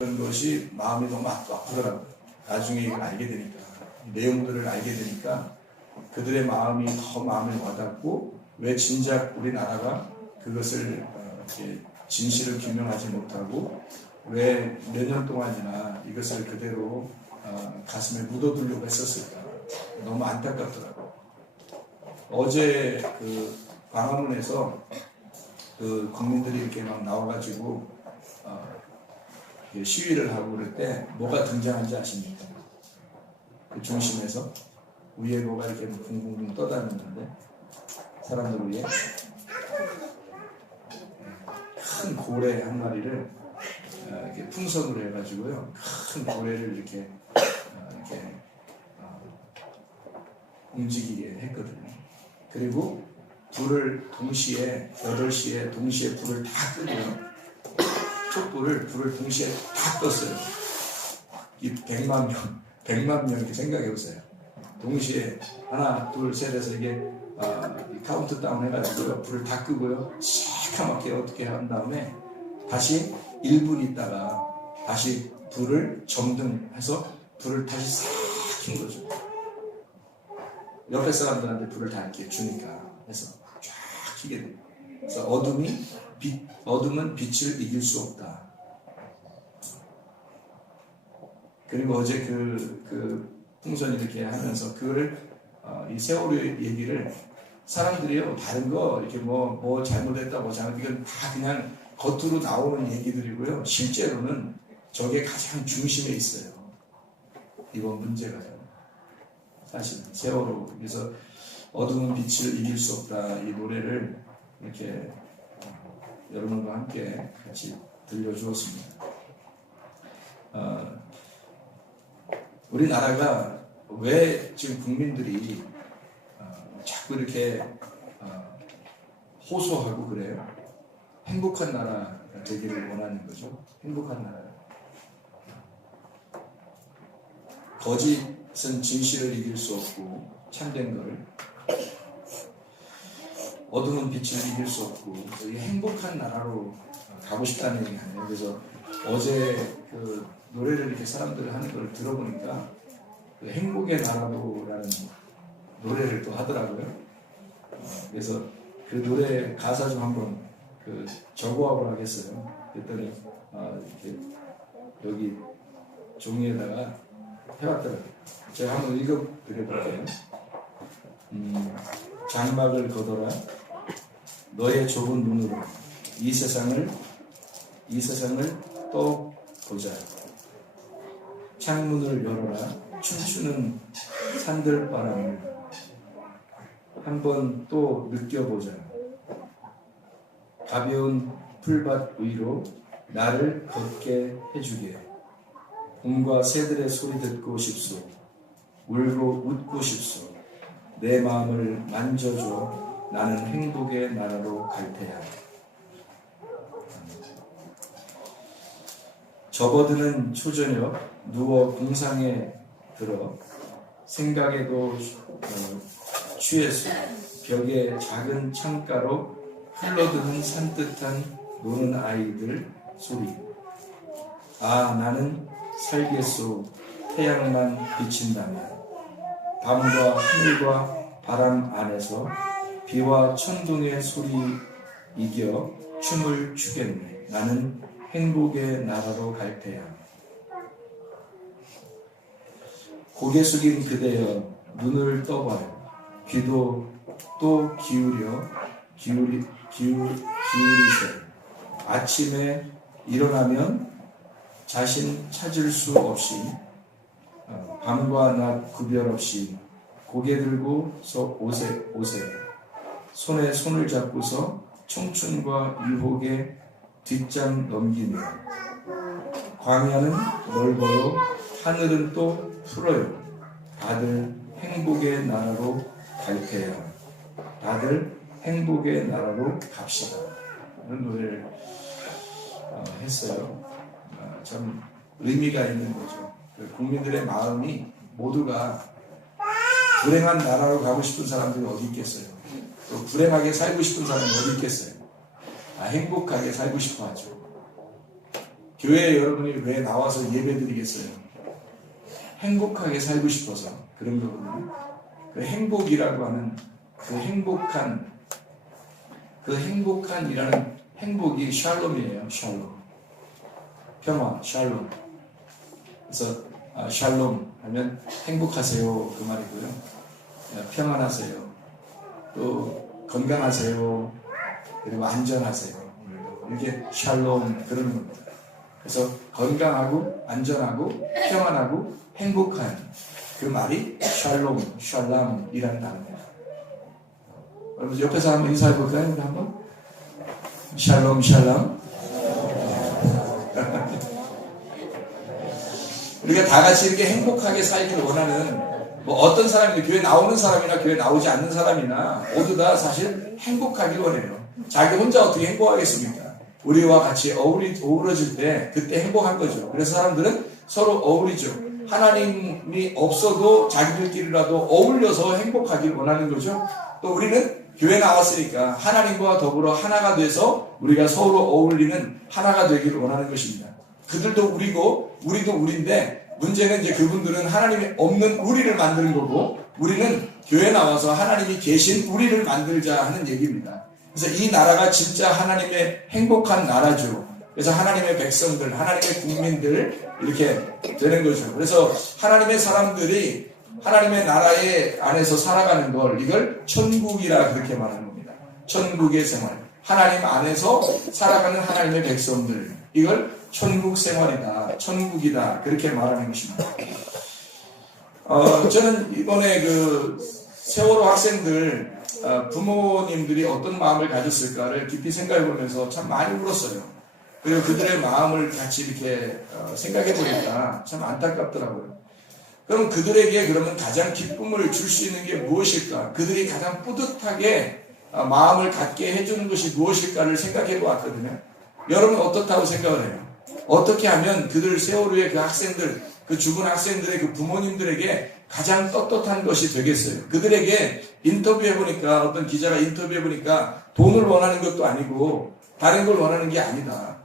그런 것이 마음이 너무 아프더라고요. 나중에 이걸 알게 되니까, 내용들을 알게 되니까 그들의 마음이 더 마음에 와닿고, 왜 진작 우리나라가 그것을 이렇게 진실을 규명하지 못하고 왜 몇 년 동안이나 이것을 그대로 가슴에 묻어두려고 했었을까. 너무 안타깝더라고요. 어제 그 광화문에서 그 국민들이 이렇게 막 나와가지고 시위를 하고 그럴 때 뭐가 등장한지 아십니까? 그 중심에서 위에 뭐가 이렇게 붕붕붕 떠다니는데 사람들 위에 큰 고래 한 마리를 이렇게 풍선으로 해가지고요, 큰 고래를 이렇게 움직이게 했거든요. 그리고 불을 동시에 8시에 동시에 불을 다 끄고요, 불을 동시에 다 껐어요. 이 100만 명 이렇게 생각해 보세요. 동시에 하나, 둘, 셋 해서 이게 카운트다운 해가지고요, 불을 다 끄고요, 시커멓게 어떻게 한 다음에 다시 1분 있다가 다시 불을 점등해서 불을 다시 싹 킨 거죠. 옆에 사람들한테 불을 다 이렇게 주니까 해서 쫙 켜게 돼요. 그래서 어둠은 빛을 이길 수 없다. 그리고 어제 그 풍선 이렇게 하면서 그거를 이 세월호 얘기를 사람들이요, 다른 거 이렇게 뭐 잘못했다 이건 다 그냥 겉으로 나오는 얘기들이고요, 실제로는 저게 가장 중심에 있어요. 이번 문제가 사실 세월호. 그래서 어둠은 빛을 이길 수 없다, 이 노래를 이렇게 여러분과 함께 같이 들려주었습니다. 우리나라가 왜 지금 국민들이 자꾸 이렇게 호소하고 그래요? 행복한 나라가 되기를 원하는 거죠. 행복한 나라. 거짓은 진실을 이길 수 없고, 참된 거를. 어둠은 빛을 이길 수 없고, 이 행복한 나라로 가고 싶다는 얘기 아니에요. 그래서 어제 그 노래를 이렇게 사람들이 하는 걸 들어보니까 그 행복의 나라로라는 노래를 또 하더라고요. 그래서 그 노래 가사 좀 한번 적어하고 하겠어요. 그랬더니 이렇게 여기 종이에다가 해왔더라고요. 제가 한번 읽어드려볼게요. 장막을 걷어라. 너의 좁은 눈으로 이 세상을 또 보자. 창문을 열어라. 춤추는 산들바람을 한번 또 느껴보자. 가벼운 풀밭 위로 나를 걷게 해주게. 곰과 새들의 소리 듣고 싶소. 울고 웃고 싶소. 내 마음을 만져줘. 나는 행복의 나라로 갈 테야. 접어드는 초저녁 누워 궁상에 들어 생각에도 취했소. 벽에 작은 창가로 흘러드는 산뜻한 노는 아이들 소리. 아, 나는 살겠소. 태양만 비친다면. 밤과 하늘과 바람 안에서 비와 천둥의 소리 이겨 춤을 추겠네. 나는 행복의 나라로 갈 테야. 고개 숙인 그대여 눈을 떠봐요. 귀도 또 기울이세. 아침에 일어나면 자신 찾을 수 없이 밤과 낮 구별 없이 고개 들고서 오세. 손에 손을 잡고서 청춘과 유혹에 뒷잠 넘기며 광야는 넓어요. 하늘은 또 푸러요. 다들 행복의 나라로 갈 테야. 다들 행복의 나라로 갑시다. 이런 노래를 했어요. 참 의미가 있는 거죠. 국민들의 마음이 모두가 불행한 나라로 가고 싶은 사람들이 어디 있겠어요. 또 불행하게 살고 싶은 사람이 어디 있겠어요. 행복하게 살고 싶어 하죠. 교회에 여러분이 왜 나와서 예배드리겠어요? 행복하게 살고 싶어서 그런 거거든요. 그 행복이라고 하는 그 행복한이라는 행복이 샬롬이에요. 샬롬. 평화, 샬롬. 그래서 샬롬 하면 행복하세요 그 말이고요. 평안하세요. 또 건강하세요. 그리고 안전하세요. 이게 샬롬 그런 겁니다. 그래서 건강하고 안전하고 평안하고 행복한 그 말이 샬롬, 샬람이라는 단어입니다. 여러분 옆에서 한번 인사해 볼까요? 우리 한번 샬롬, 샬람. 우리가 다 같이 이렇게 행복하게 살기를 원하는 뭐 어떤 사람이나 교회 나오는 사람이나 교회 나오지 않는 사람이나 모두 다 사실 행복하길 원해요. 자기 혼자 어떻게 행복하겠습니까? 우리와 같이 어우러질 때 그때 행복한 거죠. 그래서 사람들은 서로 어울리죠. 하나님이 없어도 자기들끼리라도 어울려서 행복하길 원하는 거죠. 또 우리는 교회 나왔으니까 하나님과 더불어 하나가 돼서 우리가 서로 어울리는 하나가 되기를 원하는 것입니다. 그들도 우리고 우리도 우리인데 문제는 이제 그분들은 하나님이 없는 우리를 만드는 거고 우리는 교회 나와서 하나님이 계신 우리를 만들자 하는 얘기입니다. 그래서 이 나라가 진짜 하나님의 행복한 나라죠. 그래서 하나님의 백성들, 하나님의 국민들 이렇게 되는 거죠. 그래서 하나님의 사람들이 하나님의 나라의 안에서 살아가는 걸 이걸 천국이라 그렇게 말하는 겁니다. 천국의 생활. 하나님 안에서 살아가는 하나님의 백성들 이걸 천국 생활이다, 천국이다 그렇게 말하는 것입니다. 저는 이번에 그 세월호 학생들 부모님들이 어떤 마음을 가졌을까를 깊이 생각해 보면서 참 많이 울었어요. 그리고 그들의 마음을 같이 이렇게 생각해 보니까 참 안타깝더라고요. 그럼 그들에게 그러면 가장 기쁨을 줄 수 있는 게 무엇일까? 그들이 가장 뿌듯하게 마음을 갖게 해주는 것이 무엇일까를 생각해 보았거든요. 여러분 어떻다고 생각을 해요? 어떻게 하면 그들 세월호의 그 학생들, 그 죽은 학생들의 그 부모님들에게 가장 떳떳한 것이 되겠어요? 그들에게 인터뷰해보니까 어떤 기자가 인터뷰해보니까 돈을 원하는 것도 아니고 다른 걸 원하는 게 아니다.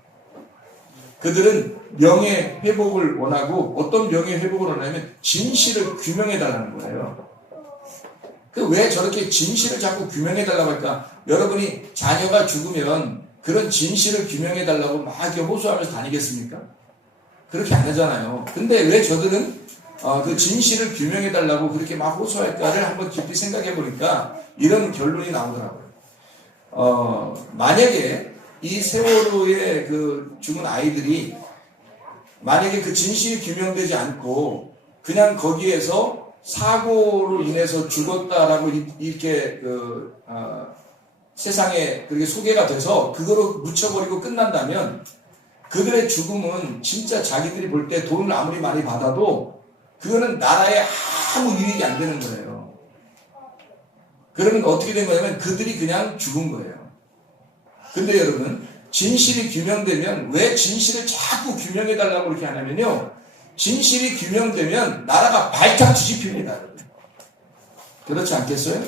그들은 명예회복을 원하고 어떤 명예회복을 원하냐면 진실을 규명해달라는 거예요. 왜 저렇게 진실을 자꾸 규명해달라고 할까? 여러분이 자녀가 죽으면 그런 진실을 규명해달라고 막 이렇게 호소하면서 다니겠습니까? 그렇게 안 하잖아요. 근데 왜 저들은 그 진실을 규명해달라고 그렇게 막 호소할까를 한번 깊이 생각해 보니까 이런 결론이 나오더라고요. 만약에 이 세월호의 그 죽은 아이들이 만약에 그 진실이 규명되지 않고 그냥 거기에서 사고로 인해서 죽었다라고 이렇게 세상에 그렇게 소개가 돼서 그거로 묻혀버리고 끝난다면 그들의 죽음은 진짜 자기들이 볼 때 돈을 아무리 많이 받아도 그거는 나라에 아무 이익이 안 되는 거예요. 그러면 어떻게 된 거냐면 그들이 그냥 죽은 거예요. 근데 여러분 진실이 규명되면 왜 진실을 자꾸 규명해달라고 그렇게 하냐면요. 진실이 규명되면 나라가 발칵 뒤집힙니다. 그렇지 않겠어요?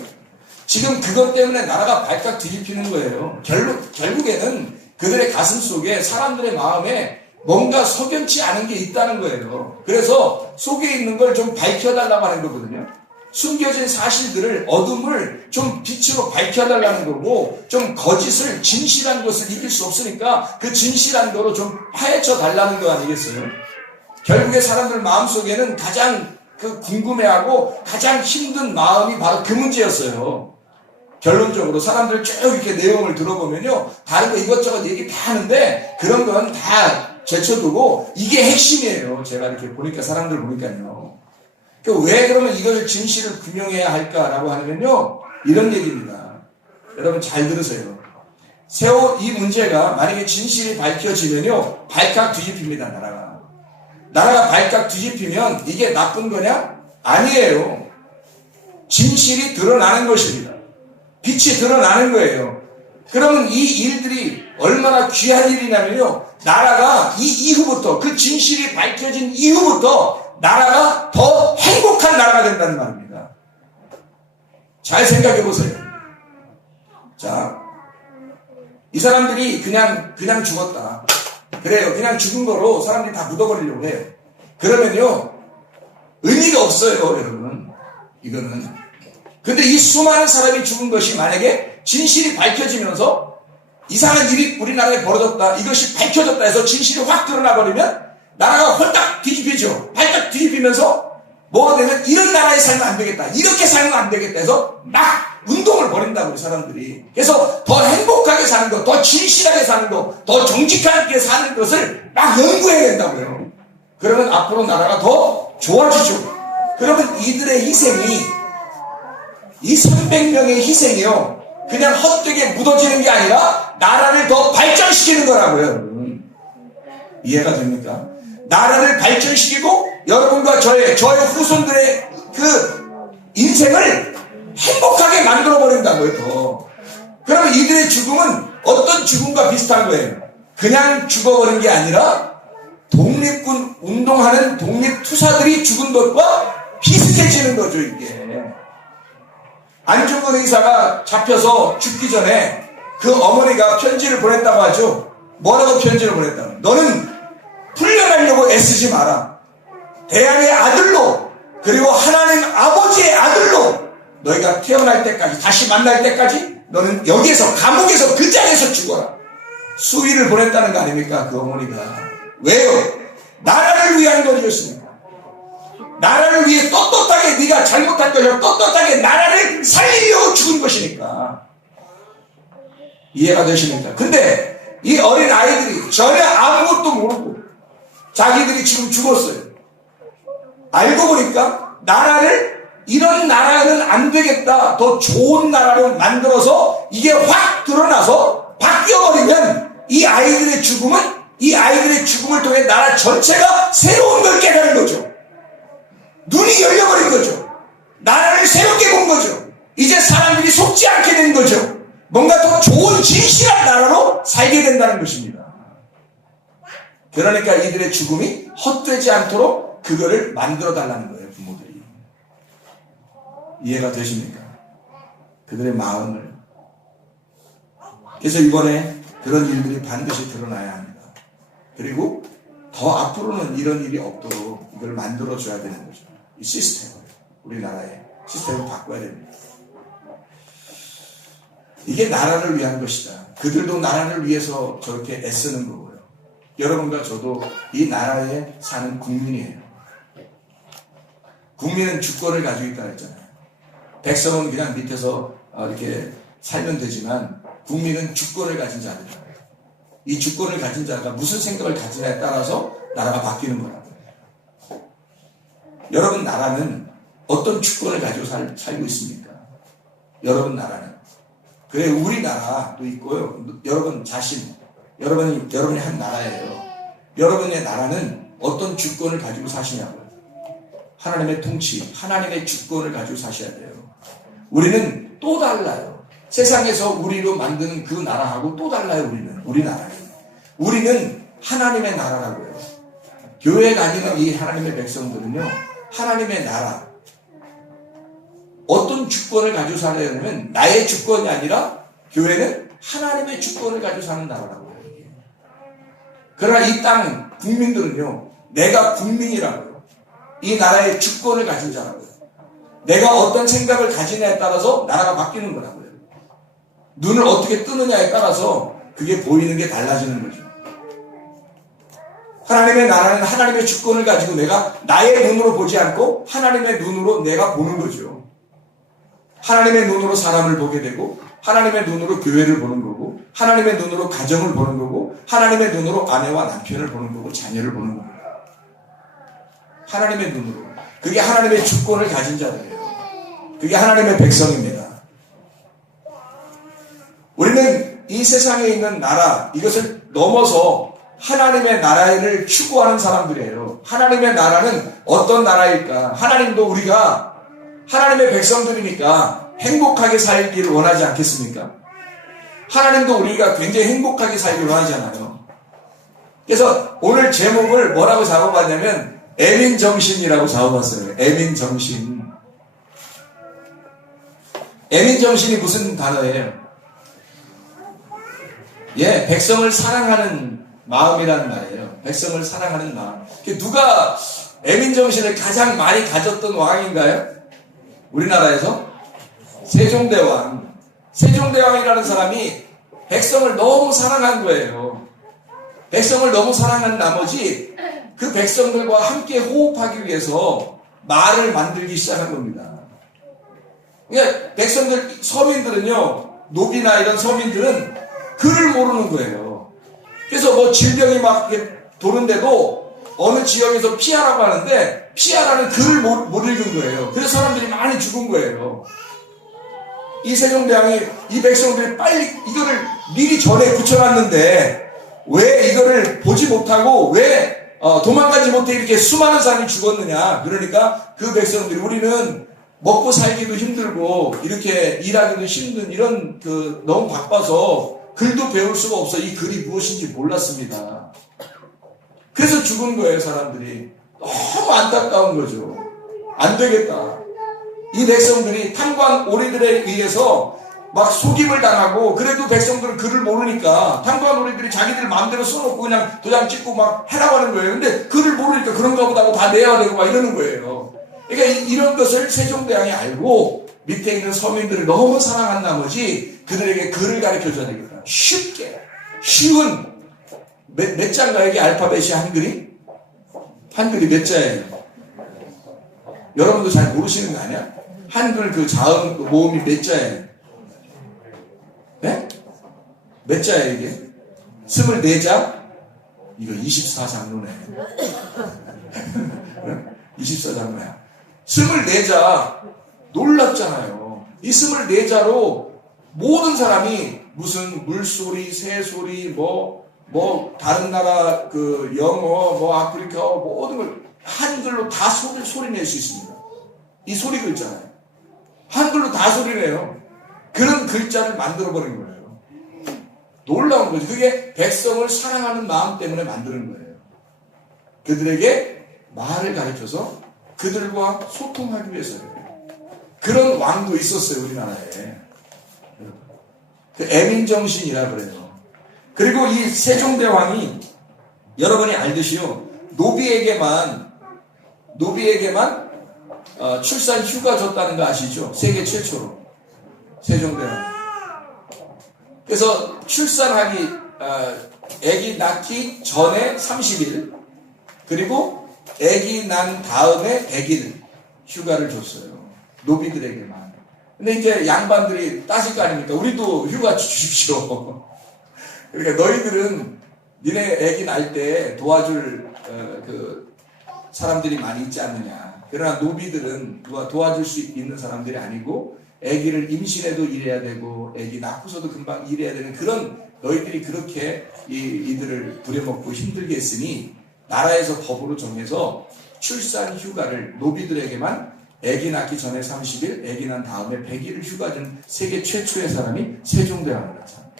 지금 그것 때문에 나라가 발칵 뒤집히는 거예요. 결국에는 그들의 가슴 속에 사람들의 마음에 뭔가 석연치 않은 게 있다는 거예요. 그래서 속에 있는 걸 좀 밝혀달라고 하는 거거든요. 숨겨진 사실들을 어둠을 좀 빛으로 밝혀달라는 거고 좀 거짓을 진실한 것을 이길 수 없으니까 그 진실한 거로 좀 파헤쳐 달라는 거 아니겠어요? 결국에 사람들 마음속에는 가장 궁금해하고 가장 힘든 마음이 바로 그 문제였어요. 결론적으로 사람들 쭉 이렇게 내용을 들어보면요. 다른 거 이것저것 얘기 다 하는데 그런 건 다 제쳐두고 이게 핵심이에요. 제가 이렇게 보니까 사람들 보니까요. 왜 그러면 이걸 진실을 규명해야 할까라고 하면요. 이런 얘기입니다. 여러분 잘 들으세요. 이 문제가 만약에 진실이 밝혀지면요. 발칵 뒤집힙니다. 나라가 발칵 뒤집히면 이게 나쁜 거냐? 아니에요. 진실이 드러나는 것입니다. 빛이 드러나는 거예요. 그러면 이 일들이 얼마나 귀한 일이냐면요. 나라가 이 이후부터 그 진실이 밝혀진 이후부터 나라가 더 행복한 나라가 된다는 말입니다. 잘 생각해 보세요. 자, 이 사람들이 그냥 죽었다. 그래요. 그냥 죽은 거로 사람들이 다 묻어버리려고 해요. 그러면요, 의미가 없어요, 여러분. 이거는. 근데 이 수많은 사람이 죽은 것이 만약에 진실이 밝혀지면서 이상한 일이 우리나라에 벌어졌다, 이것이 밝혀졌다 해서 진실이 확 드러나 버리면 나라가 홀딱 뒤집히죠. 발딱 뒤집히면서 뭐가 되면 이런 나라에 살면 안 되겠다, 이렇게 살면 안 되겠다 해서 막 운동을 벌인다고요, 사람들이. 그래서 더 행복하게 사는 것, 더 진실하게 사는 것, 더 정직하게 사는 것을 막 연구해야 된다고요. 그러면 앞으로 나라가 더 좋아지죠. 그러면 이들의 희생이, 이 300명의 희생이요, 그냥 헛되게 묻어지는 게 아니라 나라를 더 발전시키는 거라고요. 이해가 됩니까? 나라를 발전시키고 여러분과 저의 후손들의 그 인생을 행복하게 만들어 버린다고요. 더. 그러면 이들의 죽음은 어떤 죽음과 비슷한 거예요? 그냥 죽어버린 게 아니라 독립군 운동하는 독립투사들이 죽은 것과 비슷해지는 거죠, 이게. 안중근 의사가 잡혀서 죽기 전에 그 어머니가 편지를 보냈다고 하죠. 뭐라고 편지를 보냈다고? 너는 풀려나려고 애쓰지 마라. 대한의 아들로, 그리고 하나님 아버지의 아들로 너희가 태어날 때까지, 다시 만날 때까지 너는 여기에서, 감옥에서, 그 장에서 죽어라. 수위를 보냈다는 거 아닙니까? 그 어머니가. 왜요? 나라를 위한 것이었습니다. 나라를 위해 떳떳하게, 네가 잘못한 것이라 떳떳하게 나라를 살리려고 죽은 것이니까. 이해가 되십니까? 근데 이 어린 아이들이 전혀 아무것도 모르고 자기들이 지금 죽었어요. 알고 보니까 나라를, 이런 나라는 안 되겠다, 더 좋은 나라로 만들어서 이게 확 드러나서 바뀌어버리면 이 아이들의 죽음을 통해 나라 전체가 새로운 걸 깨달은 거죠. 눈이 열려버린 거죠. 나라를 새롭게 본 거죠. 이제 사람들이 속지 않게 된 거죠. 뭔가 더 좋은 진실한 나라로 살게 된다는 것입니다. 그러니까 이들의 죽음이 헛되지 않도록 그거를 만들어 달라는 거예요, 부모들이. 이해가 되십니까? 그들의 마음을. 그래서 이번에 그런 일들이 반드시 드러나야 합니다. 그리고 더 앞으로는 이런 일이 없도록 이걸 만들어줘야 되는 거죠. 이 시스템을, 우리나라의 시스템을 바꿔야 됩니다. 이게 나라를 위한 것이다. 그들도 나라를 위해서 저렇게 애쓰는 거고요. 여러분과 저도 이 나라에 사는 국민이에요. 국민은 주권을 가지고 있다고 했잖아요. 백성은 그냥 밑에서 이렇게 살면 되지만 국민은 주권을 가진 자들이에요. 이 주권을 가진 자가 무슨 생각을 가지냐에 따라서 나라가 바뀌는 거라고요. 여러분 나라는 어떤 주권을 가지고 살고 있습니까? 여러분 나라는. 그래, 우리나라도 있고요. 여러분 자신, 여러분이 한 나라예요. 여러분의 나라는 어떤 주권을 가지고 사시냐고요. 하나님의 통치, 하나님의 주권을 가지고 사셔야 돼요. 우리는 또 달라요. 세상에서 우리로 만드는 그 나라하고 또 달라요. 우리는 하나님의 나라라고요. 교회에 다니는 이 하나님의 백성들은요, 하나님의 나라, 어떤 주권을 가지고 살아야 하냐면 나의 주권이 아니라 교회는 하나님의 주권을 가지고 사는 나라라고요. 그러나 이 땅 국민들은요, 내가 국민이라고요. 이 나라의 주권을 가진 자라고요. 내가 어떤 생각을 가지냐에 따라서 나라가 바뀌는 거라고요. 눈을 어떻게 뜨느냐에 따라서 그게 보이는 게 달라지는 거죠. 하나님의 나라는 하나님의 주권을 가지고 내가 나의 눈으로 보지 않고 하나님의 눈으로 내가 보는 거죠. 하나님의 눈으로 사람을 보게 되고, 하나님의 눈으로 교회를 보는 거고, 하나님의 눈으로 가정을 보는 거고, 하나님의 눈으로 아내와 남편을 보는 거고, 자녀를 보는 겁니다. 하나님의 눈으로. 그게 하나님의 주권을 가진 자들이에요. 그게 하나님의 백성입니다. 우리는 이 세상에 있는 나라, 이것을 넘어서 하나님의 나라를 추구하는 사람들이에요. 하나님의 나라는 어떤 나라일까? 하나님도 우리가 하나님의 백성들이니까 행복하게 살기를 원하지 않겠습니까? 하나님도 우리가 굉장히 행복하게 살기를 원하잖아요. 그래서 오늘 제목을 뭐라고 잡아봤냐면 애민정신이라고 잡아봤어요. 애민정신. 애민정신이 무슨 단어예요? 예, 백성을 사랑하는 마음이라는 말이에요. 백성을 사랑하는 마음. 누가 애민정신을 가장 많이 가졌던 왕인가요? 우리나라에서? 세종대왕. 세종대왕이라는 사람이 백성을 너무 사랑한 거예요. 백성을 너무 사랑한 나머지 그 백성들과 함께 호흡하기 위해서 말을 만들기 시작한 겁니다. 그러니까 백성들, 서민들은요, 노비나 이런 서민들은 글을 모르는 거예요. 그래서 뭐 질병이 막 도는데도 어느 지역에서 피하라고 하는데 피하라는 글을 못 읽은 거예요. 그래서 사람들이 많이 죽은 거예요. 이 세종대왕이 이 백성들이 빨리 이거를 미리 전에 붙여놨는데 왜 이거를 보지 못하고 왜 도망가지 못해 이렇게 수많은 사람이 죽었느냐. 그러니까 그 백성들이 우리는 먹고 살기도 힘들고 이렇게 일하기도 힘든 이런 너무 바빠서 글도 배울 수가 없어. 이 글이 무엇인지 몰랐습니다. 그래서 죽은 거예요, 사람들이. 너무 안타까운 거죠. 안 되겠다. 이 백성들이 탐관 오리들에 의해서 막 속임을 당하고, 그래도 백성들은 글을 모르니까 탐관 오리들이 자기들 마음대로 써놓고 그냥 도장 찍고 막 해라고 하는 거예요. 근데 글을 모르니까 그런가 보다 하고 다 내야 되고 막 이러는 거예요. 그러니까 이런 것을 세종대왕이 알고 밑에 있는 서민들을 너무 사랑한 나머지 그들에게 글을 가르쳐 줘야 되겠다. 쉽게, 쉬운, 몇 자인가 이게 알파벳이 한글이? 한글이 몇 자예요? 여러분도 잘 모르시는 거 아니야? 한글 그 자음, 그 모음이 몇 자예요? 네? 몇 자예요 이게? 24자? 이거 24장로네. 24장로야. 24자 놀랍잖아요. 이 24자로 모든 사람이 무슨 물소리, 새소리, 뭐 다른 나라 그 영어, 뭐 아프리카 모든 걸 한글로 다 소리 낼 수 있습니다. 이 소리 글자예요. 한글로 다 소리 내요. 그런 글자를 만들어 버린 거예요. 놀라운 거죠. 그게 백성을 사랑하는 마음 때문에 만드는 거예요. 그들에게 말을 가르쳐서 그들과 소통하기 위해서요. 그런 왕도 있었어요, 우리나라에. 그 애민정신이라 그래요. 그리고 이 세종대왕이 여러분이 알듯이요, 노비에게만 출산 휴가 줬다는 거 아시죠? 세계 최초로. 세종대왕. 그래서 출산하기, 아기 낳기 전에 30일, 그리고 아기 난 다음에 100일 휴가를 줬어요. 노비들에게만. 근데 이제 양반들이 따질 거 아닙니까? 우리도 휴가 주십시오. 그러니까 너희들은 니네 아기 낳을 때 도와줄 그 사람들이 많이 있지 않느냐. 그러나 노비들은 누가 도와줄 수 있는 사람들이 아니고 아기를 임신해도 일해야 되고 아기 낳고서도 금방 일해야 되는 그런, 너희들이 그렇게 이들을 부려먹고 힘들게 했으니 나라에서 법으로 정해서 출산 휴가를 노비들에게만 아기 낳기 전에 30일, 아기 난 다음에 100일을 휴가 준 세계 최초의 사람이 세종대왕이었습니다.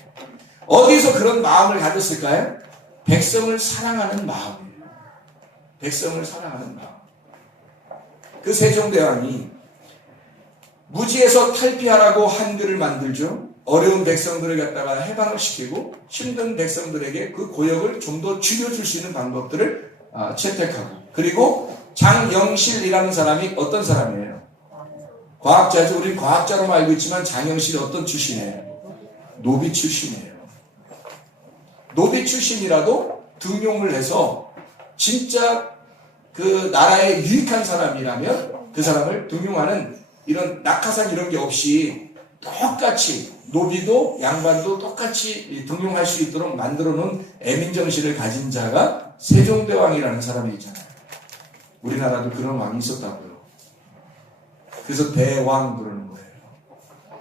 어디서 그런 마음을 가졌을까요? 백성을 사랑하는 마음이에요. 백성을 사랑하는 마음. 그 세종대왕이 무지에서 탈피하라고 한글을 만들죠. 어려운 백성들을 갖다가 해방을 시키고 힘든 백성들에게 그 고역을 좀 더 줄여줄 수 있는 방법들을 채택하고, 그리고 장영실이라는 사람이 어떤 사람이에요? 과학자죠. 우리 과학자로 알고 있지만 장영실이 어떤 출신이에요? 노비 출신이에요. 노비 출신이라도 등용을 해서 진짜 그 나라에 유익한 사람이라면 그 사람을 등용하는 이런 낙하산 이런 게 없이 똑같이 노비도 양반도 똑같이 등용할 수 있도록 만들어 놓은 애민정신을 가진 자가 세종대왕이라는 사람이 있잖아요. 우리나라도 그런 왕이 있었다고요. 그래서 대왕 그러는 거예요.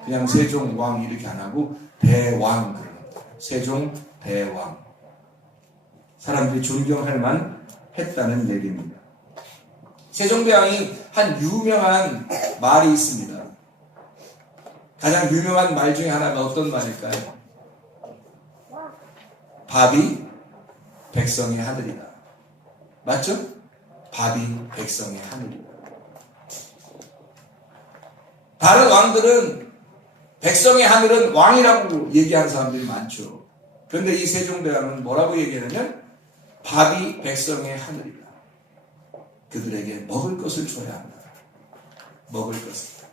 그냥 세종왕 이렇게 안 하고 대왕 그러는 거예요. 세종대왕. 사람들이 존경할 만 했다는 얘기입니다. 세종대왕이 한 유명한 말이 있습니다. 가장 유명한 말 중에 하나가 어떤 말일까요? 밥이 백성의 하늘이다. 맞죠? 밥이 백성의 하늘이다. 다른 왕들은 백성의 하늘은 왕이라고 얘기하는 사람들이 많죠. 그런데 이 세종대왕은 뭐라고 얘기하냐면 밥이 백성의 하늘이다. 그들에게 먹을 것을 줘야 한다. 먹을 것을.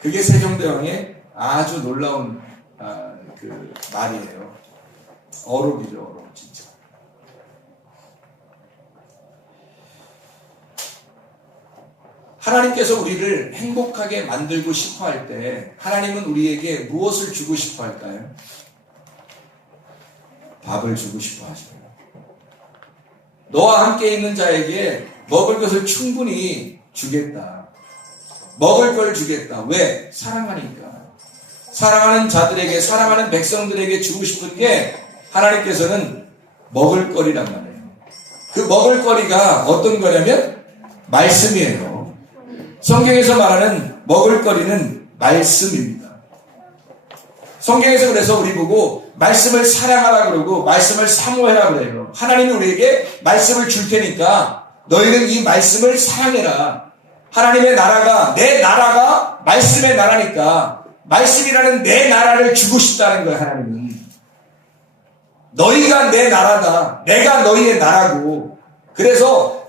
그게 세종대왕의 아주 놀라운 그 말이에요. 어록이죠, 어록 진짜. 하나님께서 우리를 행복하게 만들고 싶어 할 때 하나님은 우리에게 무엇을 주고 싶어 할까요? 밥을 주고 싶어 하시고요. 너와 함께 있는 자에게 먹을 것을 충분히 주겠다. 먹을 걸 주겠다. 왜? 사랑하니까. 사랑하는 자들에게, 사랑하는 백성들에게 주고 싶은 게 하나님께서는 먹을 거리란 말이에요. 그 먹을 거리가 어떤 거냐면 말씀이에요. 성경에서 말하는 먹을 거리는 말씀입니다. 성경에서 그래서 우리 보고 말씀을 사랑하라 그러고 말씀을 사모해라 그래요. 하나님이 우리에게 말씀을 줄 테니까 너희는 이 말씀을 사랑해라. 하나님의 나라가, 내 나라가 말씀의 나라니까 말씀이라는 내 나라를 주고 싶다는 거예요. 하나님은 너희가 내 나라다. 내가 너희의 나라고. 그래서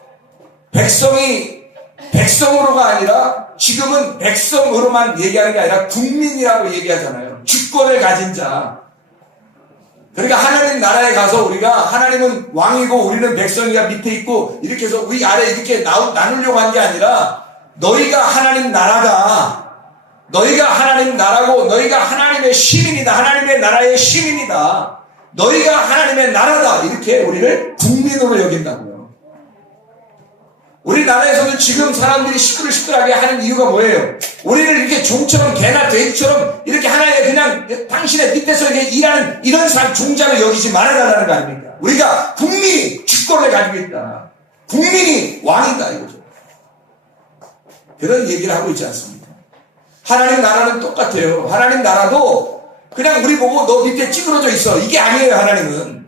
백성이 백성으로가 아니라 지금은 백성으로만 얘기하는 게 아니라 국민이라고 얘기하잖아요. 주권을 가진 자. 그러니까 하나님 나라에 가서 우리가 하나님은 왕이고 우리는 백성이가 밑에 있고 이렇게 해서 위아래 이렇게 나누려고 한 게 아니라 너희가 하나님 나라다. 너희가 하나님 나라고 너희가 하나님의 시민이다. 하나님의 나라의 시민이다. 너희가 하나님의 나라다. 이렇게 우리를 국민으로 여긴다고요. 우리나라에서도 지금 사람들이 시끌시끌하게 하는 이유가 뭐예요? 우리를 이렇게 종처럼 개나 돼지처럼 이렇게 하나의 그냥 당신의 밑에서 이렇게 일하는 이런 사람 종자로 여기지 말아달라는 거 아닙니까? 우리가 국민이 주권을 가지고 있다. 국민이 왕이다 이거죠. 그런 얘기를 하고 있지 않습니까? 하나님 나라는 똑같아요. 하나님 나라도 그냥 우리 보고 너 밑에 찌그러져 있어. 이게 아니에요. 하나님은.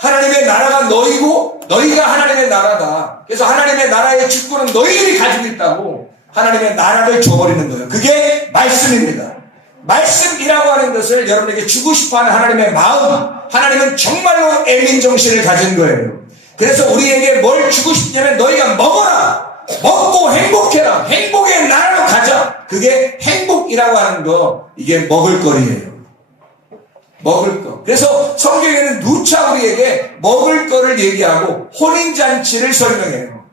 하나님의 나라가 너희고 너희가 하나님의 나라다. 그래서 하나님의 나라의 주권은 너희들이 가지고 있다고 하나님의 나라를 줘버리는 거예요. 그게 말씀입니다. 말씀이라고 하는 것을 여러분에게 주고 싶어하는 하나님의 마음, 하나님은 정말로 애민정신을 가진 거예요. 그래서 우리에게 뭘 주고 싶냐면 너희가 먹어라. 먹고 행복해라. 행복의 나라로 가자. 그게 행복이라고 하는 거, 이게 먹을 거리예요. 먹을 거. 그래서 성경에는 누차 우리에게 먹을 거를 얘기하고 혼인잔치를 설명해요.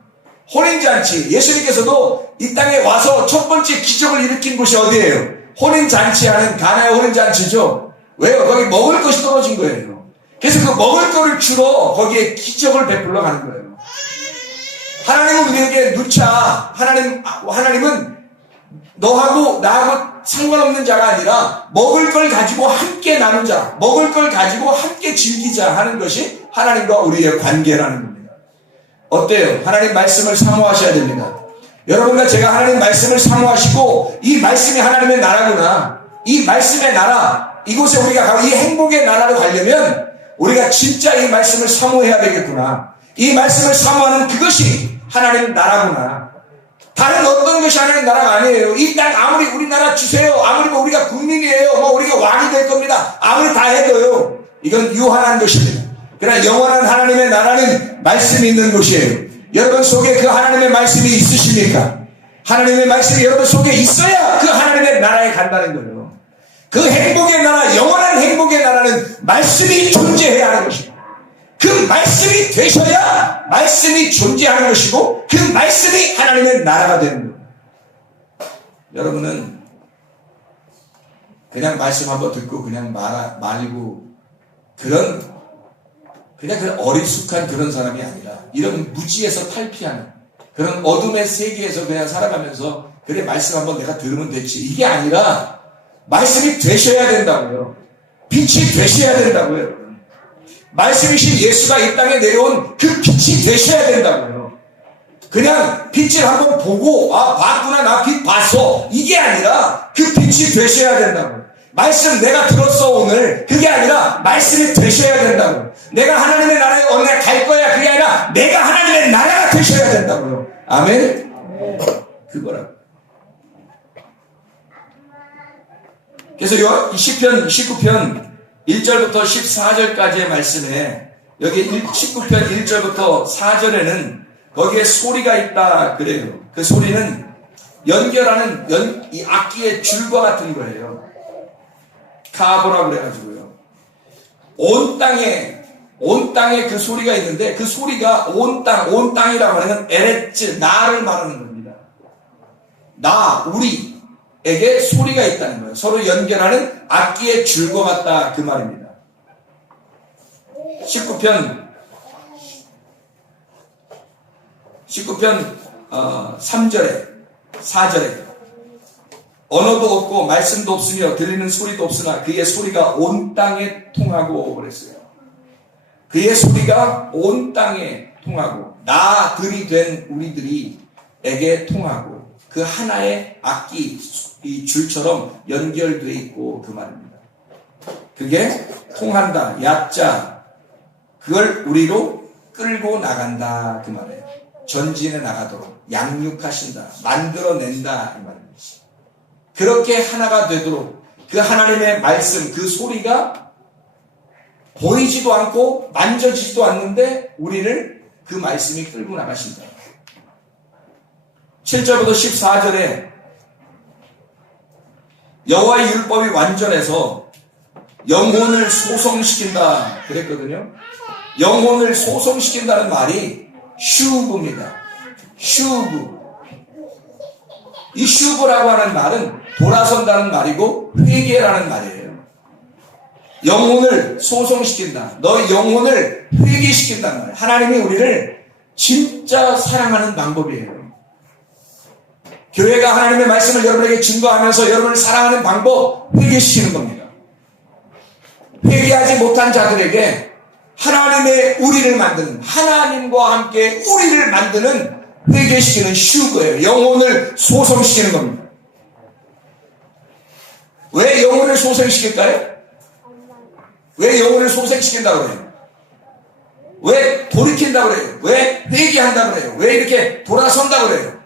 혼인잔치. 예수님께서도 이 땅에 와서 첫 번째 기적을 일으킨 곳이 어디예요? 혼인잔치하는 가나의 혼인잔치죠. 왜요? 거기 먹을 것이 떨어진 거예요. 그래서 그 먹을 거를 주러 거기에 기적을 베풀러 가는 거예요. 하나님은 우리에게 누차 하나님은 너하고 나하고 상관없는 자가 아니라 먹을 걸 가지고 함께 나누자, 먹을 걸 가지고 함께 즐기자 하는 것이 하나님과 우리의 관계라는 겁니다. 어때요? 하나님 말씀을 사모하셔야 됩니다. 여러분과 제가 하나님 말씀을 사모하시고 이 말씀이 하나님의 나라구나, 이 말씀의 나라, 이곳에 우리가 가고 이 행복의 나라로 가려면 우리가 진짜 이 말씀을 사모해야 되겠구나. 이 말씀을 사모하는 그것이 하나님 나라구나. 다른 어떤 것이 하나님 나라가 아니에요. 이 땅 아무리 우리나라 주세요. 아무리 뭐 우리가 국민이에요. 뭐 우리가 왕이 될 겁니다. 아무리 다 해도요. 이건 유한한 것입니다. 그러나 영원한 하나님의 나라는 말씀이 있는 곳이에요. 여러분 속에 그 하나님의 말씀이 있으십니까? 하나님의 말씀이 여러분 속에 있어야 그 하나님의 나라에 간다는 거예요. 그 행복의 나라, 영원한 행복의 나라는 말씀이 존재해야 하는 것입니다. 그 말씀이 되셔야 말씀이 존재하는 것이고 그 말씀이 하나님의 나라가 되는 거예요. 여러분은 그냥 말씀 한번 듣고 그냥 말고 그런 어리숙한 그런 사람이 아니라 이런 무지에서 탈피하는 그런 어둠의 세계에서 그냥 살아가면서 그래 말씀 한번 내가 들으면 됐지 이게 아니라 말씀이 되셔야 된다고요. 빛이 되셔야 된다고요. 말씀이신 예수가 이 땅에 내려온 그 빛이 되셔야 된다고요. 그냥 빛을 한번 보고 봤구나 나 빛 봤어 이게 아니라 그 빛이 되셔야 된다고요. 말씀 내가 들었어 오늘 그게 아니라 말씀이 되셔야 된다고요. 내가 하나님의 나라에 어느 날 갈 거야 그게 아니라 내가 하나님의 나라가 되셔야 된다고요. 아멘? 그거라고. 그래서 시편 19편 1절부터 14절까지의 말씀에 여기 19편 1절부터 4절에는 거기에 소리가 있다 그래요. 그 소리는 연결하는 이 악기의 줄과 같은 거예요. 카보라 그래가지고요. 온 땅에 그 소리가 있는데 그 소리가 온 땅이라고 하는 에레츠, 나를 말하는 겁니다. 우리에게 소리가 있다는 거예요. 서로 연결하는 악기의 줄과 같다 그 말입니다. 19편 3절에 4절에 언어도 없고 말씀도 없으며 들리는 소리도 없으나 그의 소리가 온 땅에 통하고 그랬어요. 그의 소리가 온 땅에 통하고 나들이 된 우리들이에게 통하고 그 하나의 악기 이 줄처럼 연결되어 있고 그 말입니다. 그게 통한다, 얕자 그걸 우리로 끌고 나간다 그 말이에요. 전진해 나가도록 양육하신다, 만들어낸다 이 말입니다. 그렇게 하나가 되도록 그 하나님의 말씀, 그 소리가 보이지도 않고 만져지지도 않는데 우리를 그 말씀이 끌고 나가신다. 7절부터 14절에 여호와의 율법이 완전해서 영혼을 소성시킨다 그랬거든요. 영혼을 소성시킨다는 말이 슈브입니다. 슈브. 이 슈브라고 하는 말은 돌아선다는 말이고 회개라는 말이에요. 영혼을 소성시킨다. 너 영혼을 회개시킨다는 말이에요. 하나님이 우리를 진짜 사랑하는 방법이에요. 교회가 하나님의 말씀을 여러분에게 증거하면서 여러분을 사랑하는 방법 회개시키는 겁니다. 회개하지 못한 자들에게 하나님의 우리를 만드는, 하나님과 함께 우리를 만드는 회개시키는 슈거예요. 영혼을 소성시키는 겁니다. 왜 영혼을 소생시킬까요? 왜 영혼을 소생시킨다고 그래요? 왜 돌이킨다고 그래요? 왜 회개한다고 그래요? 왜 이렇게 돌아선다고 그래요?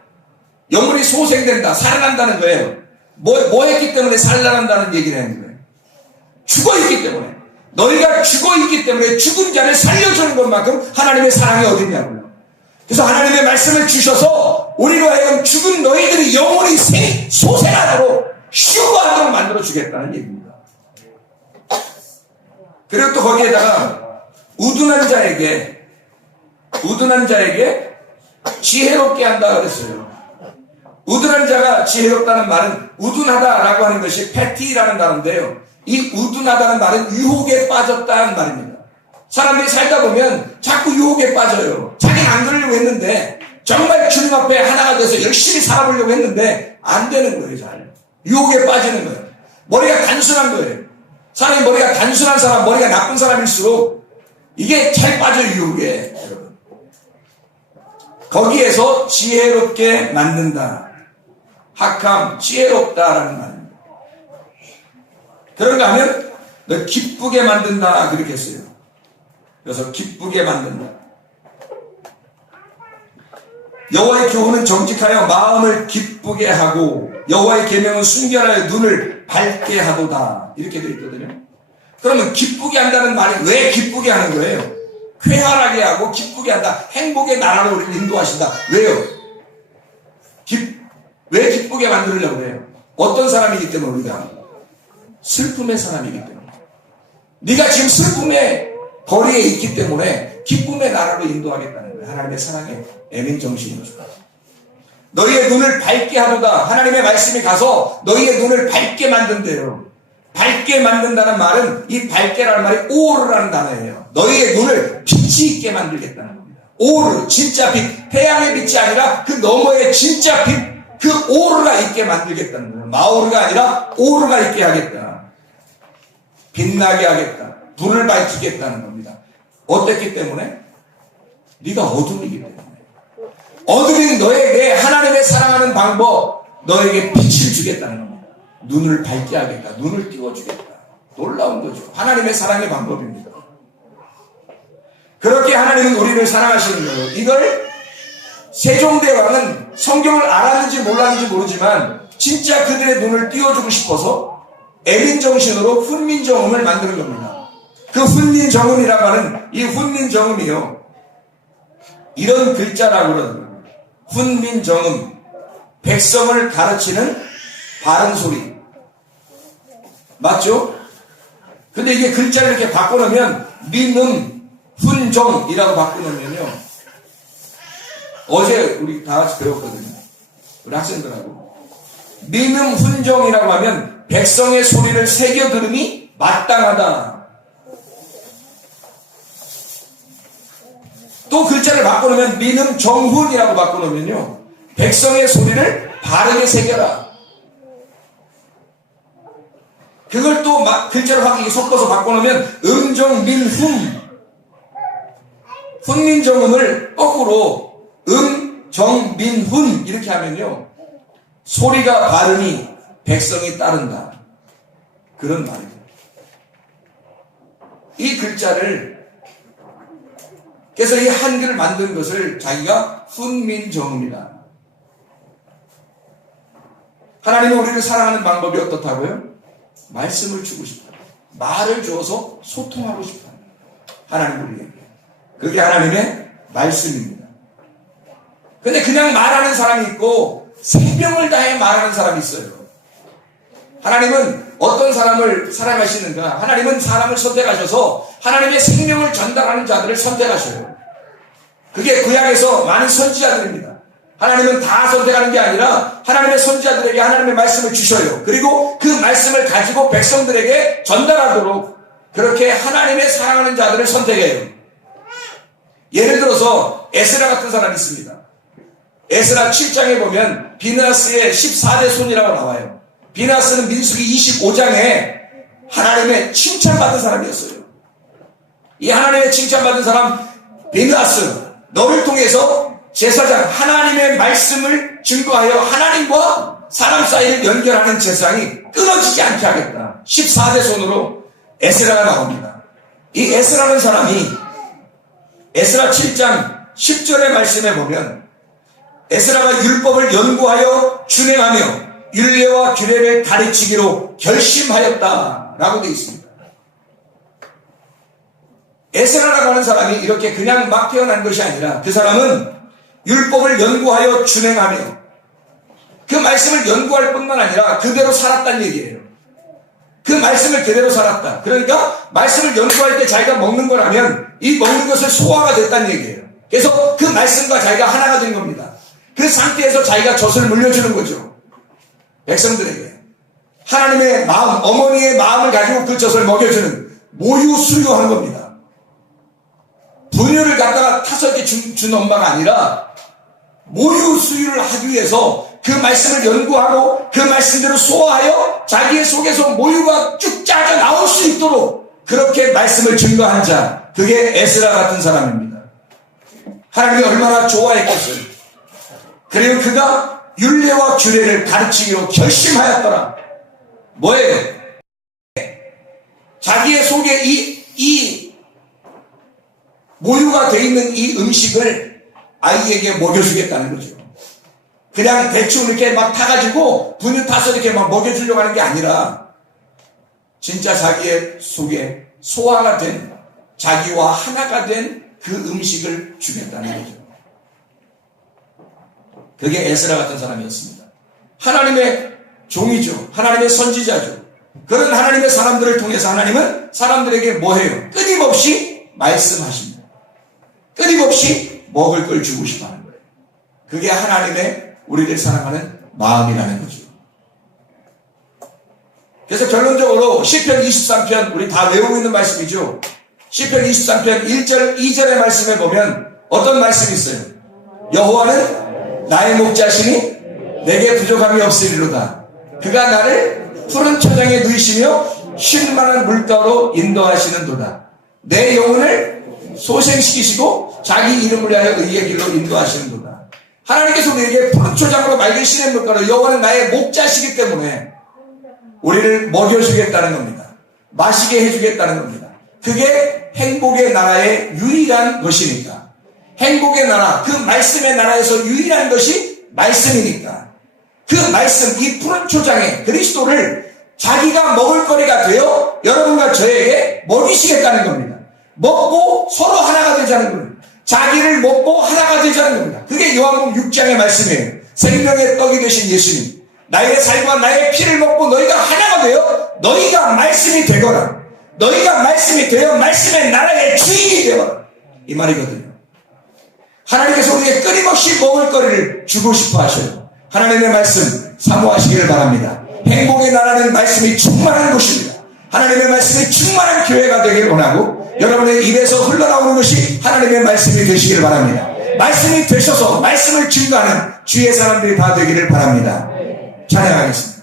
영혼이 소생된다, 살아난다는 거예요. 뭐 했기 때문에 살아난다는 얘기를 하는 거예요? 죽어있기 때문에. 너희가 죽어있기 때문에 죽은 자를 살려주는 것만큼 하나님의 사랑이 어딨냐고요. 그래서 하나님의 말씀을 주셔서 우리로 하여금 죽은 너희들이 영혼이 소생하도록 휴거하도록 만들어주겠다는 얘기입니다. 그리고 또 거기에다가 우둔한 자에게 지혜롭게 한다 그랬어요. 우둔한 자가 지혜롭다는 말은 우둔하다라고 하는 것이 패티라는 단어인데요. 이 우둔하다는 말은 유혹에 빠졌다는 말입니다. 사람들이 살다 보면 자꾸 유혹에 빠져요. 자기는 안 그러려고 했는데 정말 주님 앞에 하나가 돼서 열심히 살아보려고 했는데 안 되는 거예요. 잘 유혹에 빠지는 거예요. 머리가 단순한 거예요. 사람이 머리가 단순한 사람, 머리가 나쁜 사람일수록 이게 잘 빠져요. 유혹에. 여러분. 거기에서 지혜롭게 만든다. 학함, 지혜롭다라는 말입니다. 그런가 하면 너 기쁘게 만든다 그렇게 했어요. 그래서 기쁘게 만든다. 여호와의 교훈은 정직하여 마음을 기쁘게 하고 여호와의 계명은 순결하여 눈을 밝게 하도다 이렇게 되어 있거든요. 그러면 기쁘게 한다는 말이 왜 기쁘게 하는 거예요? 쾌활하게 하고 기쁘게 한다. 행복의 나라로 우리를 인도하신다. 왜요? 왜 기쁘게 만들려고 해요? 어떤 사람이기 때문에 우리가 슬픔의 사람이기 때문에 네가 지금 슬픔의 거리에 있기 때문에 기쁨의 나라로 인도하겠다는 거예요. 하나님의 사랑의 애민정신으로. 너희의 눈을 밝게 하도다. 하나님의 말씀이 가서 너희의 눈을 밝게 만든대요. 밝게 만든다는 말은 이 밝게라는 말이 오르라는 단어예요. 너희의 눈을 빛이 있게 만들겠다는 겁니다. 오르, 진짜 빛. 태양의 빛이 아니라 그 너머의 진짜 빛. 그 오르가 있게 만들겠다는 거예요. 마오르가 아니라 오르가 있게 하겠다. 빛나게 하겠다. 불을 밝히겠다는 겁니다. 어땠기 때문에? 네가 어둠이기 때문에. 어둠인 너에게 하나님의 사랑하는 방법, 너에게 빛을 주겠다는 겁니다. 눈을 밝게 하겠다. 눈을 띄워주겠다. 놀라운 거죠. 하나님의 사랑의 방법입니다. 그렇게 하나님은 우리를 사랑하시는 거예요. 이걸 세종대왕은 성경을 알았는지 몰랐는지 모르지만 진짜 그들의 눈을 띄워주고 싶어서 애민정신으로 훈민정음을 만드는 겁니다. 그 훈민정음이라고 하는 이 훈민정음이요, 이런 글자라고 그러더라고요. 훈민정음, 백성을 가르치는 바른 소리. 맞죠? 근데 이게 글자를 이렇게 바꿔놓으면 민음 훈정이라고 바꿔놓으면요, 어제 우리 다 같이 배웠거든요. 우리 학생들하고. 민음 훈정이라고 하면 백성의 소리를 새겨 들음이 마땅하다. 또 글자를 바꿔놓으면 민음 정훈이라고 바꿔놓으면요, 백성의 소리를 바르게 새겨라. 그걸 또 글자로 섞어서 바꿔놓으면 음정민훈, 훈민정음을 거꾸로 음정민훈 이렇게 하면요, 소리가 바르니 백성이 따른다. 그런 말이에요. 이 글자를, 그래서 이 한글을 만든 것을 자기가 훈민정음이다. 하나님은 우리를 사랑하는 방법이 어떻다고요? 말씀을 주고 싶다. 말을 주어서 소통하고 싶다. 하나님 우리에게. 그게 하나님의 말씀입니다. 근데 그냥 말하는 사람이 있고 생명을 다해 말하는 사람이 있어요. 하나님은 어떤 사람을 사랑하시는가? 하나님은 사람을 선택하셔서 하나님의 생명을 전달하는 자들을 선택하셔요. 그게 구약에서 많은 선지자들입니다. 하나님은 다 선택하는 게 아니라 하나님의 선지자들에게 하나님의 말씀을 주셔요. 그리고 그 말씀을 가지고 백성들에게 전달하도록 그렇게 하나님의 사랑하는 자들을 선택해요. 예를 들어서 에스라 같은 사람이 있습니다. 에스라 7장에 보면 비느하스의 14대 손이라고 나와요. 비느하스는 민수기 25장에 하나님의 칭찬받은 사람이었어요. 이 하나님의 칭찬받은 사람 비느하스, 너를 통해서 제사장, 하나님의 말씀을 증거하여 하나님과 사람 사이를 연결하는 제사장이 끊어지지 않게 하겠다. 14대 손으로 에스라가 나옵니다. 이 에스라는 사람이 에스라 7장 10절의 말씀에 보면 에스라가 율법을 연구하여 준행하며 율례와 규례를 가르치기로 결심하였다라고 되어 있습니다. 에스라라고 하는 사람이 이렇게 그냥 막 태어난 것이 아니라 그 사람은 율법을 연구하여 준행하며 그 말씀을 연구할 뿐만 아니라 그대로 살았다는 얘기예요. 그 말씀을 그대로 살았다. 그러니까 말씀을 연구할 때 자기가 먹는 거라면 이 먹는 것을 소화가 됐다는 얘기예요. 그래서 그 말씀과 자기가 하나가 된 겁니다. 그 상태에서 자기가 젖을 물려주는 거죠. 백성들에게. 하나님의 마음, 어머니의 마음을 가지고 그 젖을 먹여주는 모유 수유하는 겁니다. 분유를 갖다가 타서 이렇게 준 엄마가 아니라 모유 수유를 하기 위해서 그 말씀을 연구하고 그 말씀대로 소화하여 자기의 속에서 모유가 쭉 짜져 나올 수 있도록 그렇게 말씀을 증거한 자, 그게 에스라 같은 사람입니다. 하나님이 얼마나 좋아했겠어요. 그리고 그가 율례와 규례를 가르치기로 결심하였더라. 뭐예요? 자기의 속에 이 모유가 되어 있는 이 음식을 아이에게 먹여주겠다는 거죠. 그냥 대충 이렇게 막 타가지고 분유 타서 이렇게 막 먹여주려고 하는 게 아니라 진짜 자기의 속에 소화가 된, 자기와 하나가 된 그 음식을 주겠다는 거죠. 그게 에스라 같은 사람이었습니다. 하나님의 종이죠. 하나님의 선지자죠. 그런 하나님의 사람들을 통해서 하나님은 사람들에게 뭐 해요? 끊임없이 말씀하십니다. 끊임없이 먹을 걸 주고 싶어 하는 거예요. 그게 하나님의 우리들 사랑하는 마음이라는 거죠. 그래서 결론적으로 시편 23편 우리 다 외우고 있는 말씀이죠. 시편 23편 1절 2절의 말씀에 보면 어떤 말씀이 있어요? 여호와는 나의 목자시니 내게 부족함이 없으리로다. 그가 나를 푸른 초장에 누이시며 쉴 만한 물가로 인도하시는도다. 내 영혼을 소생시키시고 자기 이름을 위하여 의의 길로 인도하시는도다. 하나님께서 우리에게 푸른 초장으로 맑은 시냇 물가로, 여호와는 나의 목자시기 때문에 우리를 먹여주겠다는 겁니다. 마시게 해주겠다는 겁니다. 그게 행복의 나라의 유일한 것이니까. 행복의 나라, 그 말씀의 나라에서 유일한 것이 말씀이니까. 그 말씀, 이 푸른 초장에 그리스도를 자기가 먹을거리가 되어 여러분과 저에게 먹이시겠다는 겁니다. 먹고 서로 하나가 되자는 겁니다. 자기를 먹고 하나가 되자는 겁니다. 그게 요한복음 6장의 말씀이에요. 생명의 떡이 되신 예수님, 나의 살과 나의 피를 먹고 너희가 하나가 되어 너희가 말씀이 되거나 너희가 말씀이 되어 말씀의 나라의 주인이 되거나, 이 말이거든요. 하나님께서 우리에게 끊임없이 먹을거리를 주고 싶어 하셔요. 하나님의 말씀 사모하시기를 바랍니다. 행복의 나라는 말씀이 충만한 곳입니다. 하나님의 말씀이 충만한 교회가 되길 원하고, 여러분의 입에서 흘러나오는 것이 하나님의 말씀이 되시길 바랍니다. 말씀이 되셔서 말씀을 증거하는 주의 사람들이 다 되기를 바랍니다. 찬양하겠습니다.